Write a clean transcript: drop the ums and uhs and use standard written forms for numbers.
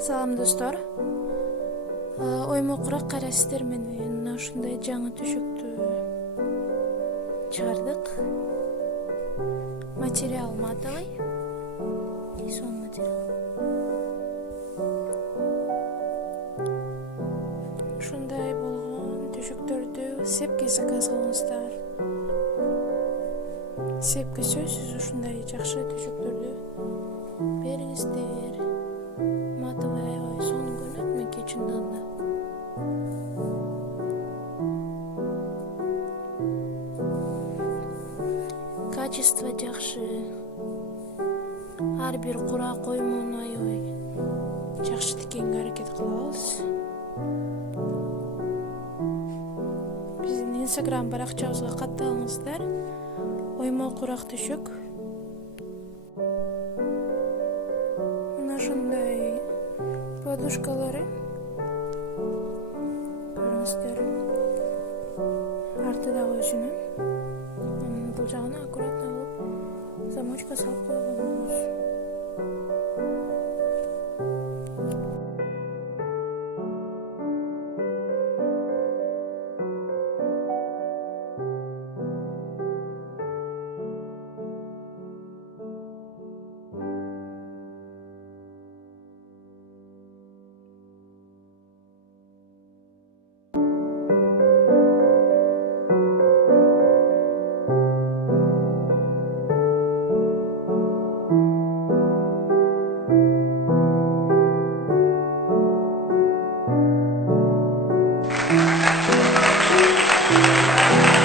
Салам достор. Оймокураак карасиздер менен мына ушундай жаңы төшөктү чыгардык. Материал матовый. Сон материал. Ушундай болгон төшөктөрдү сепке заказ кылыңыздар. Сепке сөзсүз ушундай жакшы төшөктөрдү бериңиздер. Матовый аябай сонун көрүнөт менин чындыгында. Качество жакшы. Ар бир курак коймону аябай жакшы тикенге аракет кылабыз. Биздин Instagram баракчабызга катталыңыздар. Оймок курак төшөк. Мына ушундай подушкалары көрүңүздөр. Арты дагы өзүнүн. Анын бул жагына аккуратно кылып замочка салып койгонбуз.